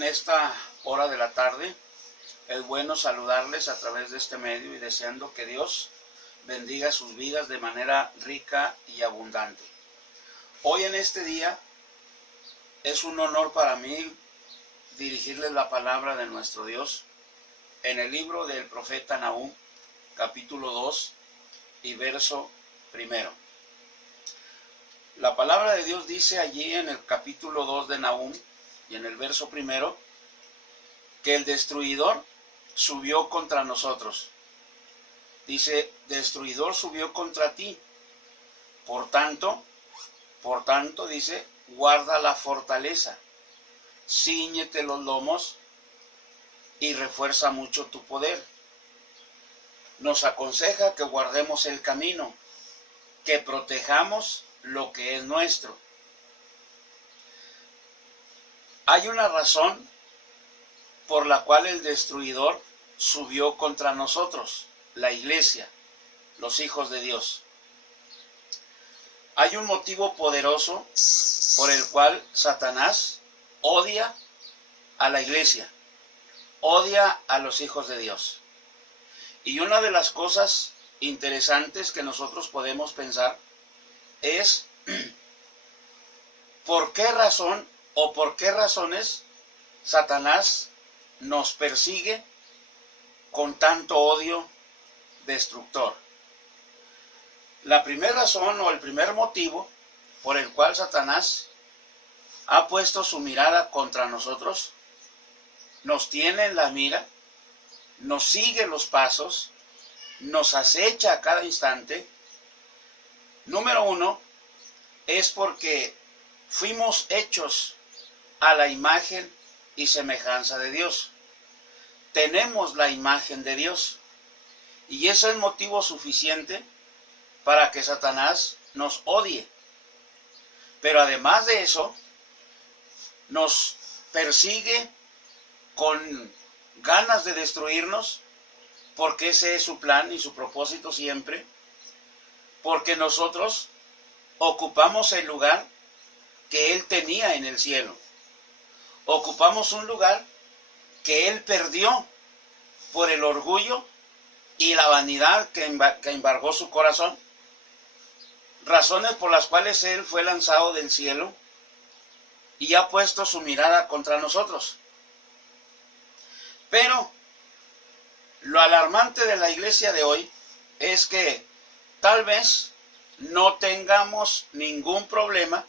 En esta hora de la tarde es bueno saludarles a través de este medio y deseando que Dios bendiga sus vidas de manera rica y abundante. Hoy en este día es un honor para mí dirigirles la palabra de nuestro Dios en el libro del profeta Nahum, capítulo 2 y verso 1. La palabra de Dios dice allí en el capítulo 2 de Nahum y en el verso 1 que el destruidor subió contra nosotros. Dice, destruidor subió contra ti. Por tanto, dice, guarda la fortaleza, cíñete los lomos y refuerza mucho tu poder. Nos aconseja que guardemos el camino, que protejamos lo que es nuestro. Hay una razón por la cual el destruidor subió contra nosotros, la iglesia, los hijos de Dios. Hay un motivo poderoso por el cual Satanás odia a la iglesia, odia a los hijos de Dios. Y una de las cosas interesantes que nosotros podemos pensar es por qué razón o por qué razones Satanás nos persigue con tanto odio destructor. La primera razón o el primer motivo por el cual Satanás ha puesto su mirada contra nosotros, nos tiene en la mira, nos sigue los pasos, nos acecha a cada instante. Número uno, es porque fuimos hechos a la imagen y semejanza de Dios. Tenemos la imagen de Dios. Y eso es motivo suficiente para que Satanás nos odie. Pero además de eso, nos persigue con ganas de destruirnos, porque ese es su plan y su propósito siempre, porque nosotros ocupamos el lugar que Él tenía en el cielo. Ocupamos un lugar que Él perdió por el orgullo y la vanidad que embargó su corazón. Razones por las cuales Él fue lanzado del cielo y ha puesto su mirada contra nosotros. Pero lo alarmante de la iglesia de hoy es que tal vez no tengamos ningún problema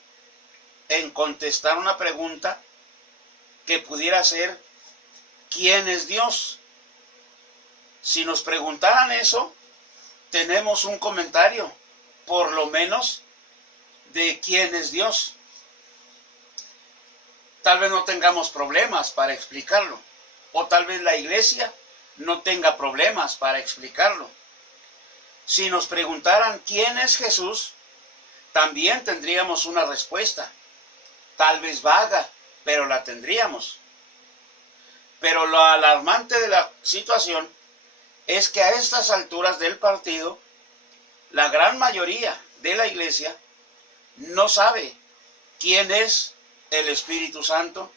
en contestar una pregunta que pudiera ser, ¿quién es Dios? Si nos preguntaran eso, tenemos un comentario, por lo menos, de quién es Dios. Tal vez no tengamos problemas para explicarlo, o tal vez la iglesia no tenga problemas para explicarlo. Si nos preguntaran quién es Jesús, también tendríamos una respuesta, tal vez vaga, pero la tendríamos. Pero lo alarmante de la situación es que a estas alturas del partido, la gran mayoría de la iglesia no sabe quién es el Espíritu Santo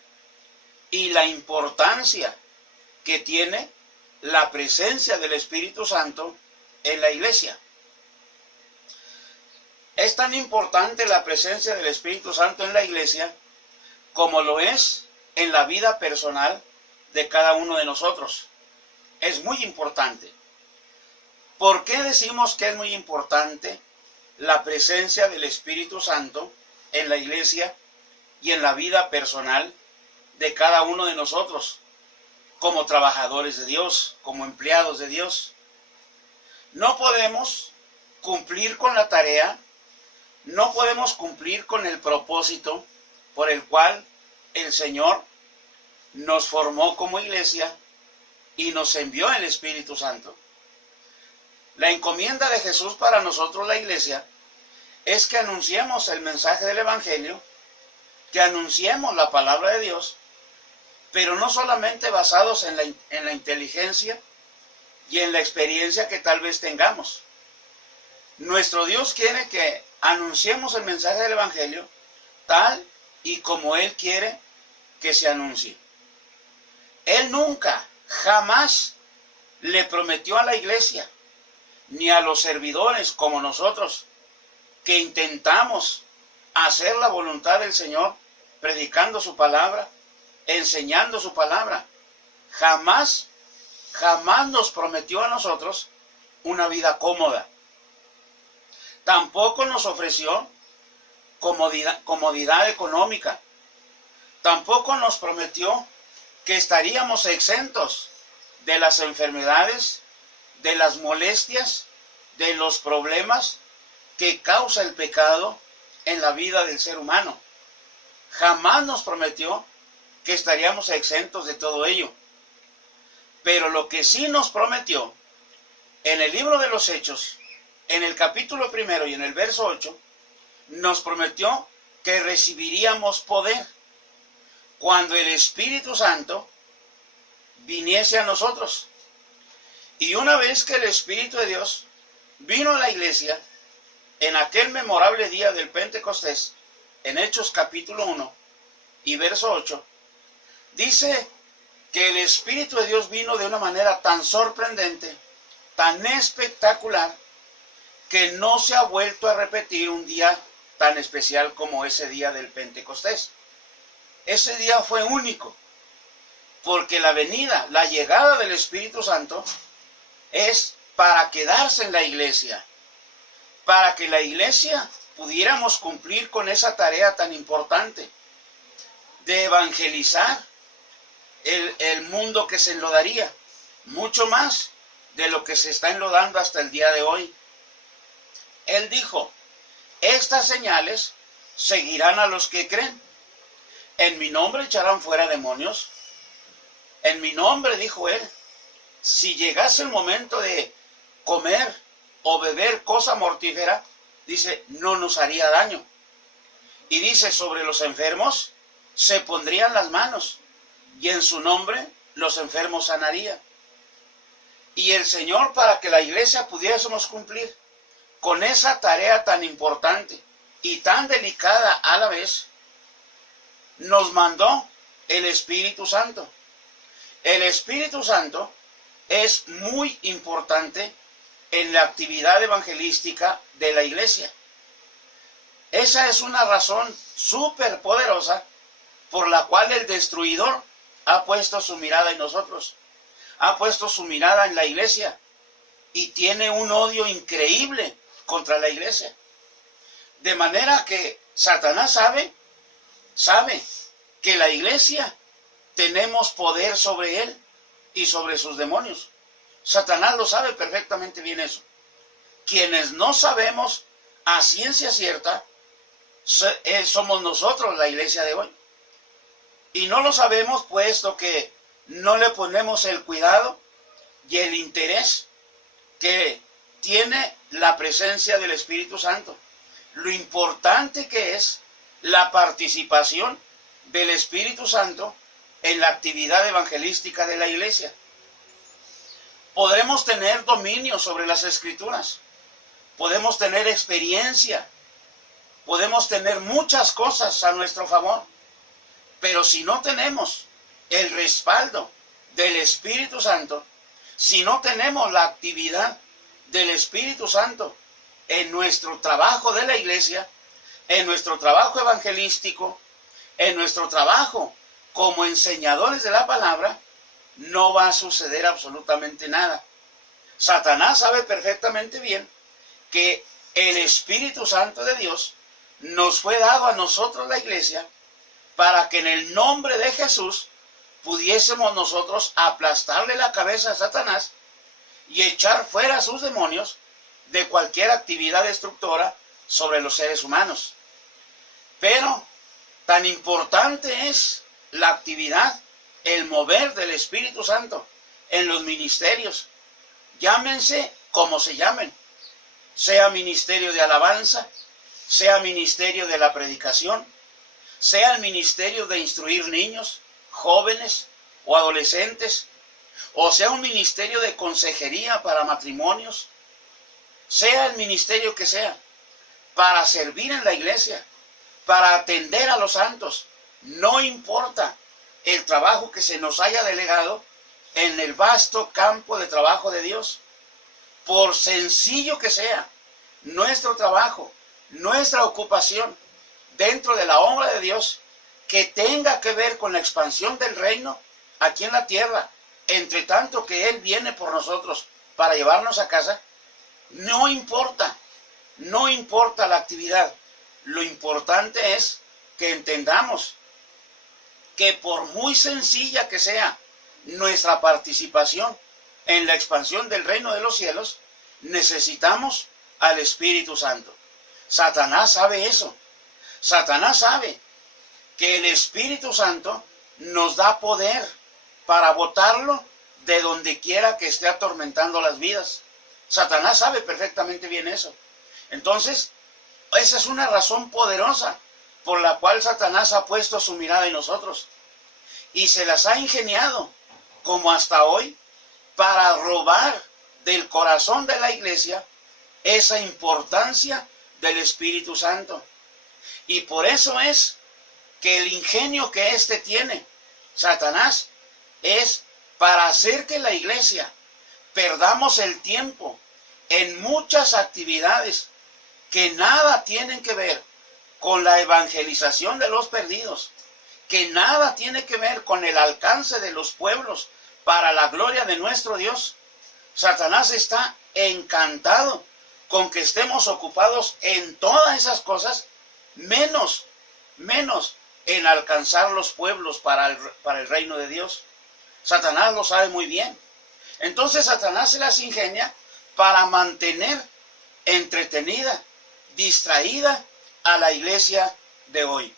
y la importancia que tiene la presencia del Espíritu Santo en la iglesia. Es tan importante la presencia del Espíritu Santo en la iglesia como lo es en la vida personal de cada uno de nosotros. Es muy importante. ¿Por qué decimos que es muy importante la presencia del Espíritu Santo en la iglesia y en la vida personal de cada uno de nosotros, como trabajadores de Dios, como empleados de Dios? No podemos cumplir con la tarea, no podemos cumplir con el propósito por el cual el Señor nos formó como iglesia y nos envió el Espíritu Santo. La encomienda de Jesús para nosotros, la iglesia, es que anunciemos el mensaje del Evangelio, que anunciemos la palabra de Dios, pero no solamente basados en la inteligencia y en la experiencia que tal vez tengamos. Nuestro Dios quiere que anunciemos el mensaje del Evangelio tal y como Él quiere que se anuncie. Él nunca, jamás le prometió a la iglesia, ni a los servidores como nosotros, que intentamos hacer la voluntad del Señor, predicando su palabra, enseñando su palabra. Jamás nos prometió a nosotros una vida cómoda. Tampoco nos ofreció comodidad económica. Tampoco nos prometió que estaríamos exentos de las enfermedades, de las molestias, de los problemas que causa el pecado en la vida del ser humano. Jamás nos prometió que estaríamos exentos de todo ello. Pero lo que sí nos prometió, en el libro de los Hechos, en el capítulo 1 y en el verso 8, nos prometió que recibiríamos poder cuando el Espíritu Santo viniese a nosotros. Y una vez que el Espíritu de Dios vino a la iglesia, en aquel memorable día del Pentecostés, en Hechos capítulo 1 y verso 8, dice que el Espíritu de Dios vino de una manera tan sorprendente, tan espectacular, que no se ha vuelto a repetir un día tan especial como ese día del Pentecostés. Ese día fue único, porque la llegada del Espíritu Santo es para quedarse en la iglesia, para que la iglesia pudiéramos cumplir con esa tarea tan importante de evangelizar el mundo que se enlodaría, mucho más de lo que se está enlodando hasta el día de hoy. Él dijo, estas señales seguirán a los que creen. En mi nombre echarán fuera demonios. En mi nombre, dijo él, si llegase el momento de comer o beber cosa mortífera, dice, no nos haría daño. Y dice, sobre los enfermos se pondrían las manos, y en su nombre los enfermos sanarían. Y el Señor, para que la iglesia pudiésemos cumplir con esa tarea tan importante y tan delicada a la vez, nos mandó el Espíritu Santo. El Espíritu Santo es muy importante en la actividad evangelística de la iglesia. Esa es una razón súper poderosa por la cual el destruidor ha puesto su mirada en nosotros, ha puesto su mirada en la iglesia y tiene un odio increíble contra la iglesia. De manera que Satanás sabe que la iglesia tenemos poder sobre él y sobre sus demonios. Satanás lo sabe perfectamente bien eso. Quienes no sabemos a ciencia cierta somos nosotros, la iglesia de hoy. Y no lo sabemos puesto que no le ponemos el cuidado y el interés que tiene la presencia del Espíritu Santo. Lo importante que es la participación del Espíritu Santo en la actividad evangelística de la iglesia. Podremos tener dominio sobre las Escrituras, podemos tener experiencia, podemos tener muchas cosas a nuestro favor, pero si no tenemos el respaldo del Espíritu Santo, si no tenemos la actividad del Espíritu Santo en nuestro trabajo de la iglesia, en nuestro trabajo evangelístico, en nuestro trabajo como enseñadores de la palabra, no va a suceder absolutamente nada. Satanás sabe perfectamente bien que el Espíritu Santo de Dios nos fue dado a nosotros, la iglesia, para que en el nombre de Jesús pudiésemos nosotros aplastarle la cabeza a Satanás y echar fuera a sus demonios de cualquier actividad destructora sobre los seres humanos. Pero tan importante es la actividad, el mover del Espíritu Santo en los ministerios, llámense como se llamen, sea ministerio de alabanza, sea ministerio de la predicación, sea el ministerio de instruir niños, jóvenes o adolescentes, o sea un ministerio de consejería para matrimonios, sea el ministerio que sea, para servir en la iglesia, para atender a los santos, no importa. el trabajo que se nos haya delegado en el vasto campo de trabajo de Dios. Por sencillo que sea nuestro trabajo, nuestra ocupación dentro de la obra de Dios, que tenga que ver con la expansión del reino aquí en la tierra, entre tanto que Él viene por nosotros para llevarnos a casa, no importa la actividad. Lo importante es que entendamos que por muy sencilla que sea nuestra participación en la expansión del reino de los cielos, necesitamos al Espíritu Santo. Satanás sabe eso. Satanás sabe que el Espíritu Santo nos da poder para botarlo de donde quiera que esté atormentando las vidas. Satanás sabe perfectamente bien eso. Entonces, esa es una razón poderosa por la cual Satanás ha puesto su mirada en nosotros y se las ha ingeniado, como hasta hoy, para robar del corazón de la iglesia esa importancia del Espíritu Santo. Y por eso es que el ingenio que éste tiene, Satanás, es para hacer que la iglesia perdamos el tiempo en muchas actividades que nada tienen que ver con la evangelización de los perdidos, que nada tiene que ver con el alcance de los pueblos para la gloria de nuestro Dios. Satanás está encantado con que estemos ocupados en todas esas cosas, menos en alcanzar los pueblos para el reino de Dios. Satanás lo sabe muy bien. Entonces Satanás se las ingenia para mantener entretenida, distraída a la iglesia de hoy.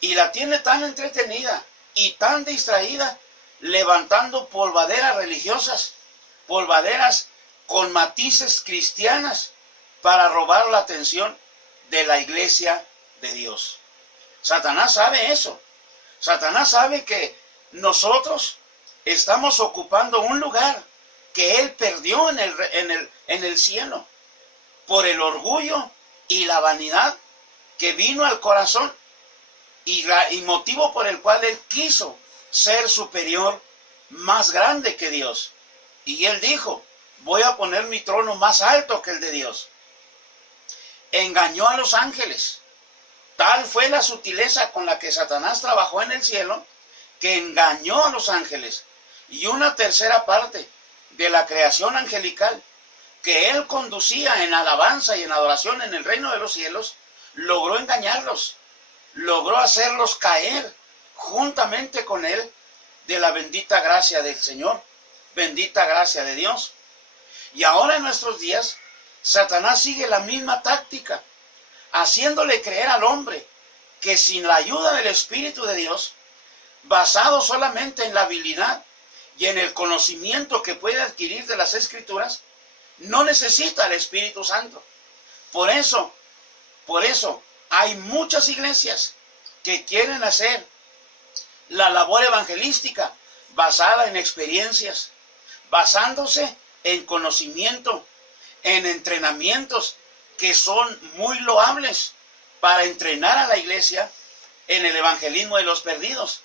Y la tiene tan entretenida y tan distraída, levantando polvaderas religiosas, polvaderas con matices cristianas, para robar la atención de la iglesia de Dios. Satanás sabe eso. Satanás sabe que nosotros estamos ocupando un lugar que él perdió en el cielo por el orgullo y la vanidad que vino al corazón y motivo por el cual él quiso ser superior, más grande que Dios. Y él dijo: voy a poner mi trono más alto que el de Dios. Engañó a los ángeles. Tal fue la sutileza con la que Satanás trabajó en el cielo, que engañó a los ángeles. Y una tercera parte de la creación angelical que él conducía en alabanza y en adoración en el reino de los cielos, logró engañarlos, logró hacerlos caer juntamente con él de la bendita gracia del Señor, bendita gracia de Dios. Y ahora en nuestros días, Satanás sigue la misma táctica, haciéndole creer al hombre que sin la ayuda del Espíritu de Dios, basado solamente en la habilidad y en el conocimiento que puede adquirir de las Escrituras, no necesita el Espíritu Santo. Por eso hay muchas iglesias que quieren hacer la labor evangelística basada en experiencias, basándose en conocimiento, en entrenamientos que son muy loables para entrenar a la iglesia en el evangelismo de los perdidos.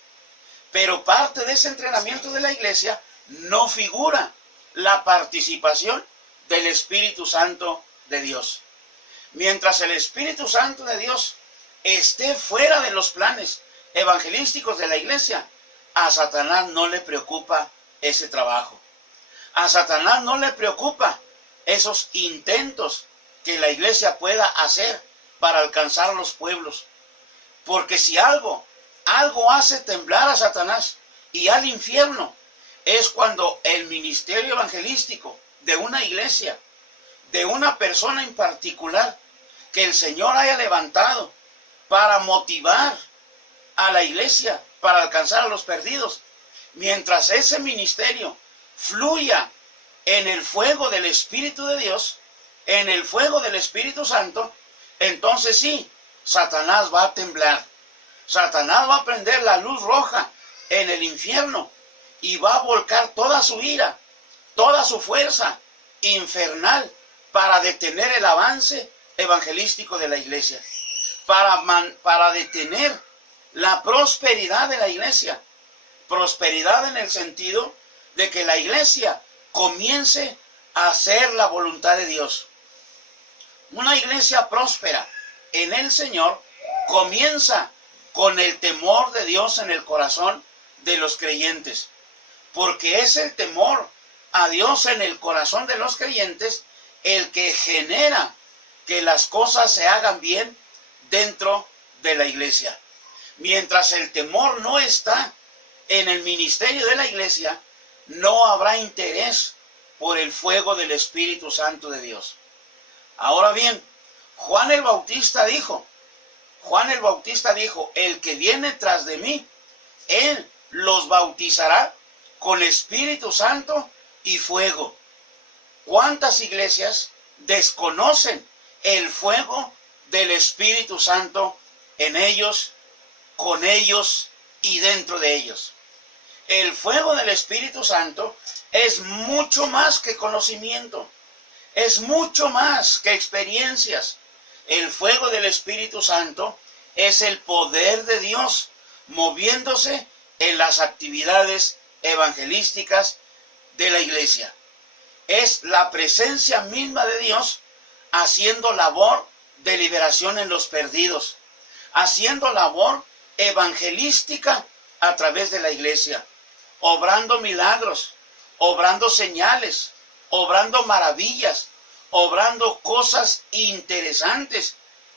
Pero parte de ese entrenamiento de la iglesia no figura la participación del Espíritu Santo de Dios. Mientras el Espíritu Santo de Dios esté fuera de los planes evangelísticos de la iglesia, a Satanás no le preocupa ese trabajo. A Satanás no le preocupa esos intentos que la iglesia pueda hacer para alcanzar los pueblos. Porque si algo hace temblar a Satanás y al infierno, es cuando el ministerio evangelístico de una iglesia, de una persona en particular, que el Señor haya levantado para motivar a la iglesia, para alcanzar a los perdidos, mientras ese ministerio fluya en el fuego del Espíritu de Dios, en el fuego del Espíritu Santo, entonces sí, Satanás va a temblar. Satanás va a prender la luz roja en el infierno y va a volcar toda su ira, toda su fuerza infernal para detener el avance evangelístico de la iglesia, para detener la prosperidad de la iglesia, Prosperidad en el sentido de que la iglesia comience a hacer la voluntad de Dios. Una iglesia próspera en el Señor comienza con el temor de Dios en el corazón de los creyentes, porque es el temor a Dios en el corazón de los creyentes el que genera que las cosas se hagan bien dentro de la iglesia. Mientras el temor no está en el ministerio de la iglesia, no habrá interés por el fuego del Espíritu Santo de Dios. Ahora bien, Juan el Bautista dijo, el que viene tras de mí, él los bautizará con Espíritu Santo y fuego. ¿Cuántas iglesias desconocen el fuego del Espíritu Santo en ellos, con ellos y dentro de ellos? El fuego del Espíritu Santo es mucho más que conocimiento, es mucho más que experiencias. El fuego del Espíritu Santo es el poder de Dios moviéndose en las actividades evangelísticas de la iglesia. Es la presencia misma de Dios haciendo labor de liberación en los perdidos, haciendo labor evangelística a través de la iglesia, obrando milagros, obrando señales, obrando maravillas, obrando cosas interesantes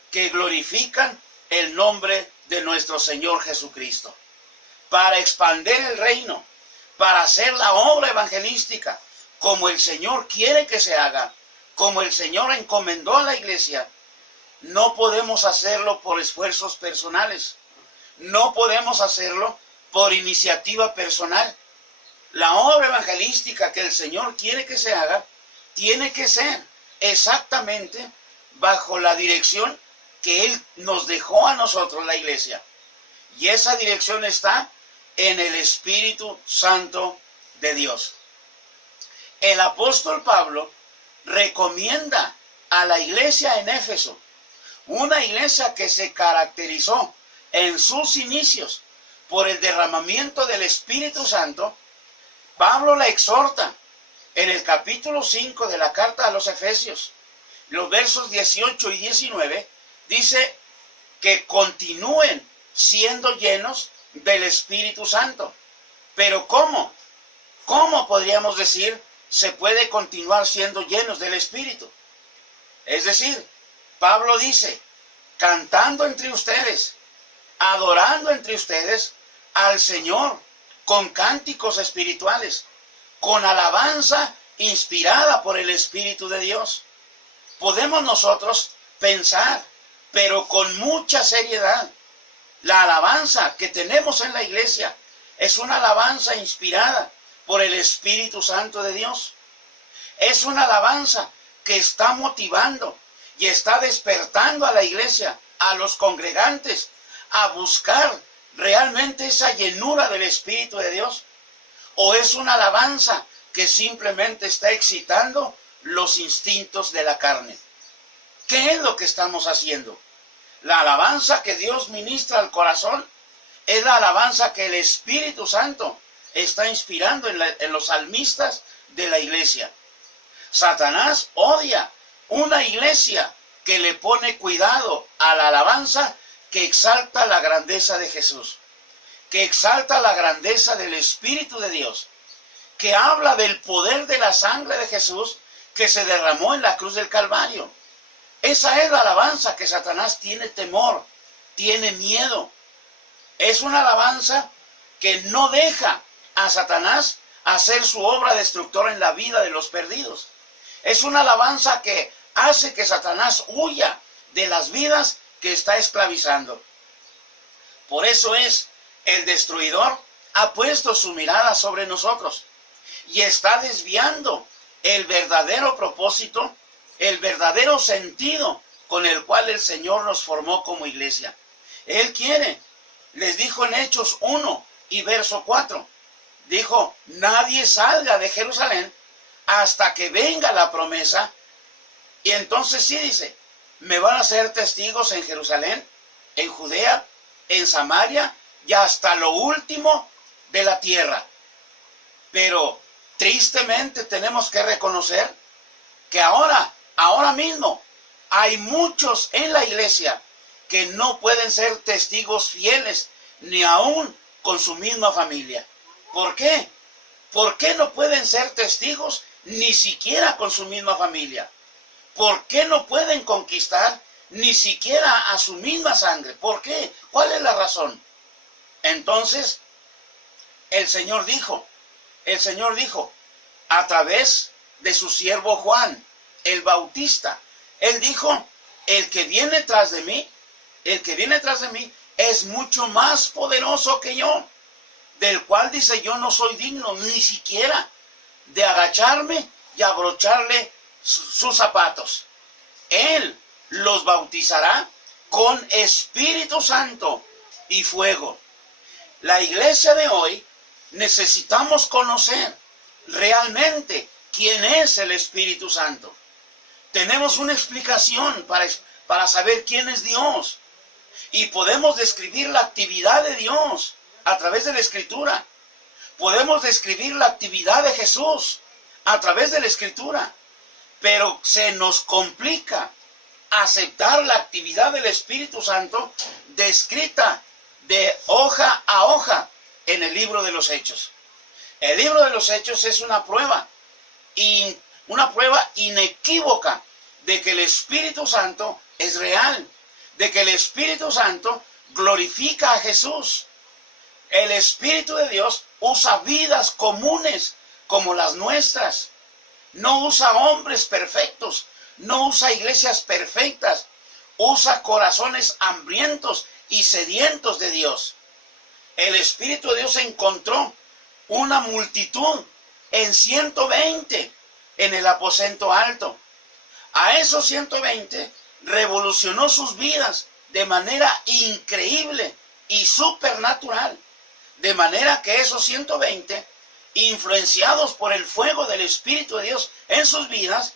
que glorifican el nombre de nuestro Señor Jesucristo. Para expandir el reino, para hacer la obra evangelística, como el Señor quiere que se haga, como el Señor encomendó a la iglesia, no podemos hacerlo por esfuerzos personales, no podemos hacerlo por iniciativa personal. La obra evangelística que el Señor quiere que se haga, tiene que ser exactamente bajo la dirección que Él nos dejó a nosotros, la iglesia. Y esa dirección está en el Espíritu Santo de Dios. El apóstol Pablo recomienda a la iglesia en Éfeso, una iglesia que se caracterizó en sus inicios por el derramamiento del Espíritu Santo. Pablo la exhorta en el capítulo 5 de la carta a los Efesios, los versos 18 y 19, dice que continúen siendo llenos del Espíritu Santo. Pero ¿cómo? ¿Cómo podríamos decir se puede continuar siendo llenos del Espíritu? Es decir, Pablo dice, cantando entre ustedes, adorando entre ustedes al Señor con cánticos espirituales, con alabanza inspirada por el Espíritu de Dios. Podemos nosotros pensar, pero con mucha seriedad, la alabanza que tenemos en la iglesia es una alabanza inspirada por el Espíritu Santo de Dios. Es una alabanza que está motivando y está despertando a la iglesia, a los congregantes, a buscar realmente esa llenura del Espíritu de Dios. ¿O es una alabanza que simplemente está excitando los instintos de la carne? ¿Qué es lo que estamos haciendo? La alabanza que Dios ministra al corazón es la alabanza que el Espíritu Santo está inspirando en los salmistas de la iglesia. Satanás odia una iglesia que le pone cuidado a la alabanza que exalta la grandeza de Jesús, que exalta la grandeza del Espíritu de Dios, que habla del poder de la sangre de Jesús que se derramó en la cruz del Calvario. Esa es la alabanza que Satanás tiene temor, tiene miedo. Es una alabanza que no deja a Satanás hacer su obra destructora en la vida de los perdidos. Es una alabanza que hace que Satanás huya de las vidas que está esclavizando. Por eso el destruidor ha puesto su mirada sobre nosotros y está desviando el verdadero propósito, el verdadero sentido con el cual el Señor nos formó como iglesia. Él quiere, les dijo en Hechos 1 y verso 4, dijo, nadie salga de Jerusalén hasta que venga la promesa. Y entonces sí dice, me van a ser testigos en Jerusalén, en Judea, en Samaria y hasta lo último de la tierra. Pero tristemente tenemos que reconocer que ahora mismo, hay muchos en la iglesia que no pueden ser testigos fieles, ni aún con su misma familia. ¿Por qué? ¿Por qué no pueden ser testigos ni siquiera con su misma familia? ¿Por qué no pueden conquistar ni siquiera a su misma sangre? ¿Por qué? ¿Cuál es la razón? Entonces, el Señor dijo, a través de su siervo Juan, el Bautista, Él dijo, el que viene tras de mí es mucho más poderoso que yo, del cual dice, yo no soy digno ni siquiera de agacharme y abrocharle sus zapatos. Él los bautizará con Espíritu Santo y fuego. La iglesia de hoy necesitamos conocer realmente quién es el Espíritu Santo. Tenemos una explicación para saber quién es Dios. Y podemos describir la actividad de Dios a través de la Escritura. Podemos describir la actividad de Jesús a través de la Escritura. Pero se nos complica aceptar la actividad del Espíritu Santo descrita de hoja a hoja en el libro de los Hechos. El libro de los Hechos es una prueba inequívoca de que el Espíritu Santo es real, de que el Espíritu Santo glorifica a Jesús. El Espíritu de Dios usa vidas comunes como las nuestras. No usa hombres perfectos, no usa iglesias perfectas, usa corazones hambrientos y sedientos de Dios. El Espíritu de Dios encontró una multitud en 120 en el aposento alto. A esos 120 revolucionó sus vidas de manera increíble y supernatural. De manera que esos 120, influenciados por el fuego del Espíritu de Dios en sus vidas,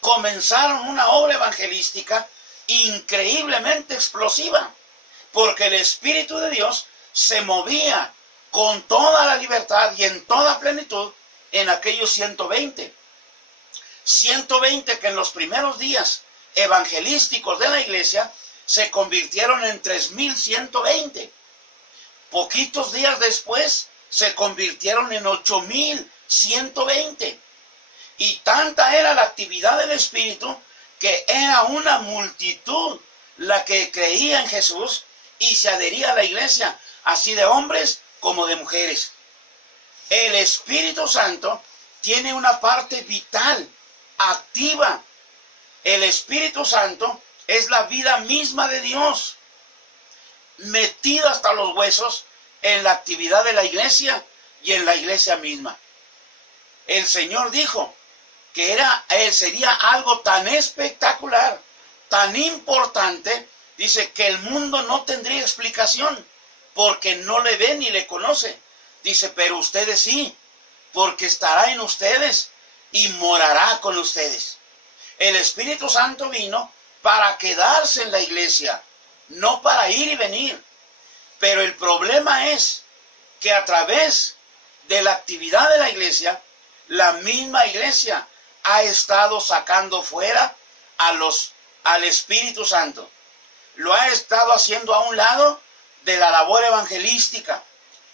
comenzaron una obra evangelística increíblemente explosiva. Porque el Espíritu de Dios se movía con toda la libertad y en toda plenitud en aquellos 120. 120 que en los primeros días evangelísticos de la iglesia se convirtieron en 3.120. Poquitos días después se convirtieron en 8.120. Y tanta era la actividad del Espíritu que era una multitud la que creía en Jesús y se adhería a la iglesia, así de hombres como de mujeres. El Espíritu Santo tiene una parte vital, activa. El Espíritu Santo es la vida misma de Dios, metida hasta los huesos en la actividad de la iglesia y en la iglesia misma. El Señor dijo que sería algo tan espectacular, tan importante, dice que el mundo no tendría explicación, porque no le ve ni le conoce. Dice, pero ustedes sí, porque estará en ustedes y morará con ustedes. El Espíritu Santo vino para quedarse en la iglesia, no para ir y venir. Pero el problema es que a través de la actividad de la iglesia, la misma iglesia ha estado sacando fuera al Espíritu Santo. Lo ha estado haciendo a un lado de la labor evangelística.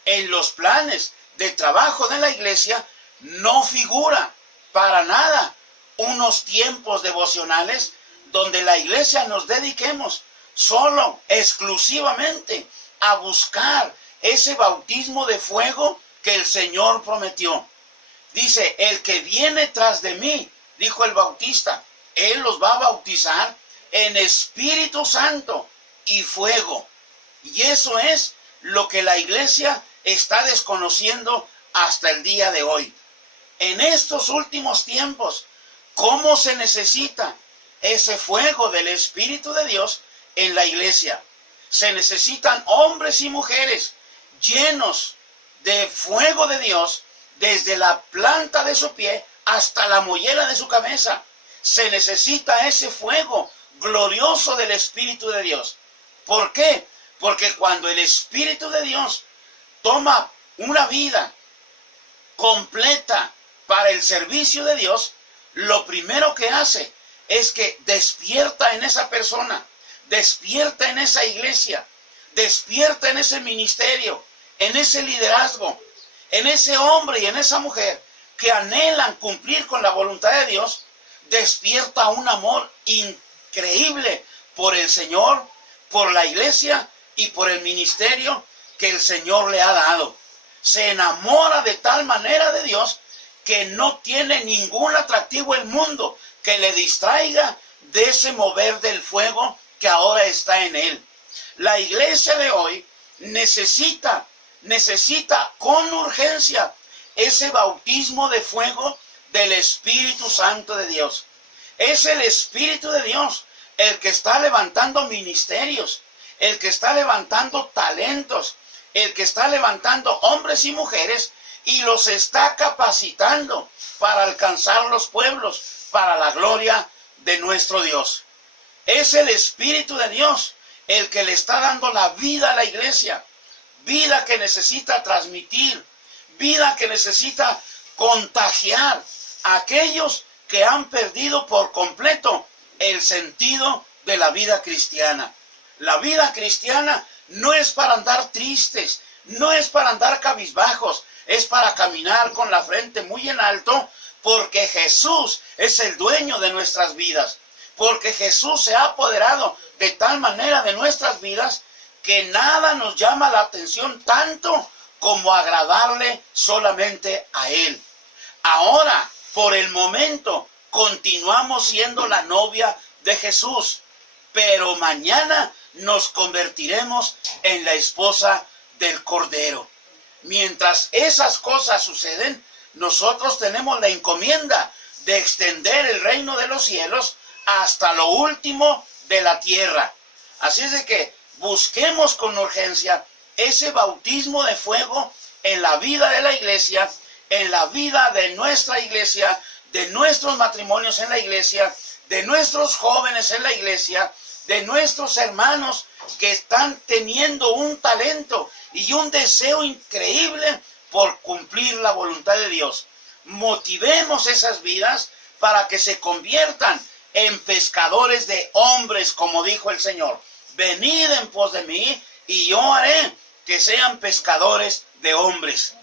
En los planes de trabajo de la iglesia no figura para nada unos tiempos devocionales donde la iglesia nos dediquemos solo, exclusivamente a buscar ese bautismo de fuego que el Señor prometió. Dice, el que viene tras de mí, dijo el Bautista, Él los va a bautizar en Espíritu Santo y fuego. Y eso es lo que la iglesia está desconociendo hasta el día de hoy. En estos últimos tiempos, ¿cómo se necesita ese fuego del Espíritu de Dios en la iglesia? Se necesitan hombres y mujeres llenos de fuego de Dios desde la planta de su pie hasta la mollera de su cabeza. Se necesita ese fuego glorioso del Espíritu de Dios. ¿Por qué? Porque cuando el Espíritu de Dios toma una vida completa para el servicio de Dios, lo primero que hace es que despierta en esa persona, despierta en esa iglesia, despierta en ese ministerio, en ese liderazgo, en ese hombre y en esa mujer que anhelan cumplir con la voluntad de Dios, despierta un amor increíble por el Señor, por la iglesia y por el ministerio que el Señor le ha dado. Se enamora de tal manera de Dios que no tiene ningún atractivo el mundo que le distraiga de ese mover del fuego que ahora está en él. La iglesia de hoy necesita con urgencia ese bautismo de fuego del Espíritu Santo de Dios. Es el Espíritu de Dios el que está levantando ministerios, el que está levantando talentos, el que está levantando hombres y mujeres y los está capacitando para alcanzar los pueblos, para la gloria de nuestro Dios. Es el Espíritu de Dios el que le está dando la vida a la iglesia, vida que necesita transmitir, vida que necesita contagiar a aquellos que han perdido por completo el sentido de la vida cristiana. La vida cristiana no es para andar tristes, no es para andar cabizbajos, es para caminar con la frente muy en alto, porque Jesús es el dueño de nuestras vidas, porque Jesús se ha apoderado de tal manera de nuestras vidas que nada nos llama la atención tanto como agradarle solamente a Él. Ahora, por el momento, continuamos siendo la novia de Jesús, pero mañana nos convertiremos en la esposa del Cordero. Mientras esas cosas suceden, nosotros tenemos la encomienda de extender el reino de los cielos hasta lo último de la tierra. Así es de que busquemos con urgencia ese bautismo de fuego en la vida de la iglesia, en la vida de nuestra iglesia, de nuestros matrimonios en la iglesia, de nuestros jóvenes en la iglesia, de nuestros hermanos que están teniendo un talento y un deseo increíble por cumplir la voluntad de Dios. Motivemos esas vidas para que se conviertan en pescadores de hombres, como dijo el Señor. Venid en pos de mí y yo haré que sean pescadores de hombres.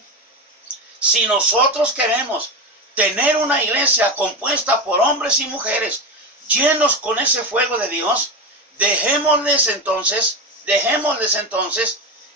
Si nosotros queremos tener una iglesia compuesta por hombres y mujeres llenos con ese fuego de Dios, dejémosles entonces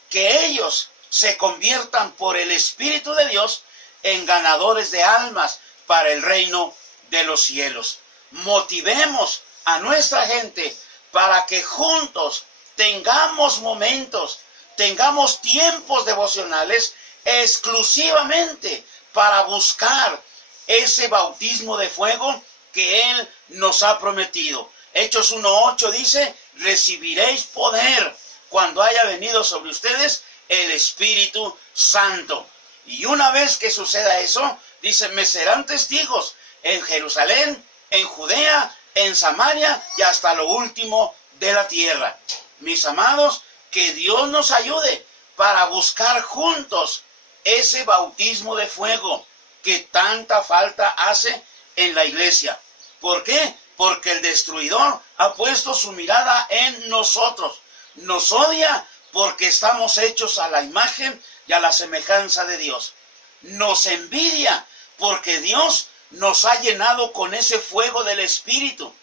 que ellos se conviertan por el Espíritu de Dios en ganadores de almas para el reino de los cielos. Motivemos a nuestra gente para que juntos tengamos momentos, tengamos tiempos devocionales exclusivamente para buscar ese bautismo de fuego que Él nos ha prometido. Hechos 1:8 dice: recibiréis poder cuando haya venido sobre ustedes el Espíritu Santo. Y una vez que suceda eso, dice: me serán testigos en Jerusalén, en Judea, en Samaria y hasta lo último de la tierra. Mis amados, que Dios nos ayude para buscar juntos ese bautismo de fuego que tanta falta hace en la iglesia. ¿Por qué? Porque el destruidor ha puesto su mirada en nosotros. Nos odia porque estamos hechos a la imagen y a la semejanza de Dios. Nos envidia porque Dios nos ha llenado con ese fuego del Espíritu,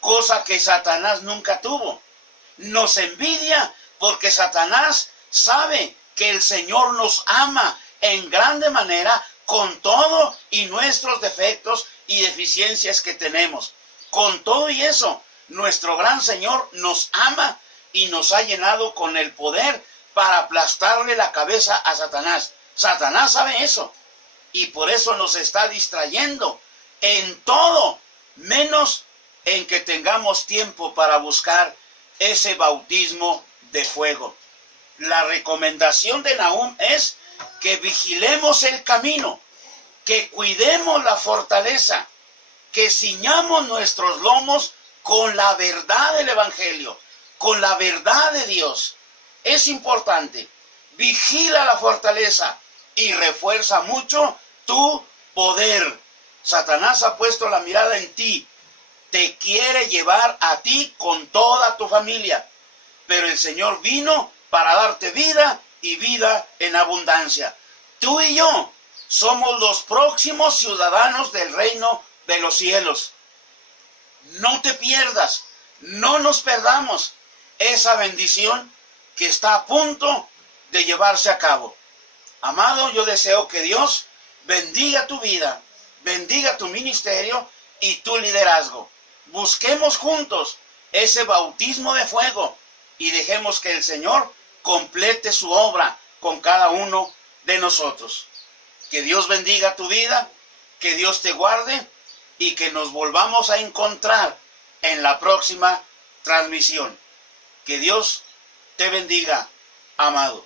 cosa que Satanás nunca tuvo. Nos envidia porque Satanás sabe que el Señor nos ama en grande manera con todo y nuestros defectos y deficiencias que tenemos. Con todo y eso, nuestro gran Señor nos ama y nos ha llenado con el poder para aplastarle la cabeza a Satanás. Satanás sabe eso y por eso nos está distrayendo en todo, menos en que tengamos tiempo para buscar ese bautismo de fuego. La recomendación de Nahum es que vigilemos el camino, que cuidemos la fortaleza, que ciñamos nuestros lomos con la verdad del Evangelio, con la verdad de Dios. Es importante. Vigila la fortaleza, y refuerza mucho tu poder. Satanás ha puesto la mirada en ti. Te quiere llevar a ti con toda tu familia. Pero el Señor vino para darte vida y vida en abundancia. Tú y yo somos los próximos ciudadanos del reino de los cielos. No te pierdas, no nos perdamos esa bendición que está a punto de llevarse a cabo. Amado, yo deseo que Dios bendiga tu vida, bendiga tu ministerio y tu liderazgo. Busquemos juntos ese bautismo de fuego y dejemos que el Señor complete su obra con cada uno de nosotros. Que Dios bendiga tu vida, que Dios te guarde y que nos volvamos a encontrar en la próxima transmisión. Que Dios te bendiga, amado.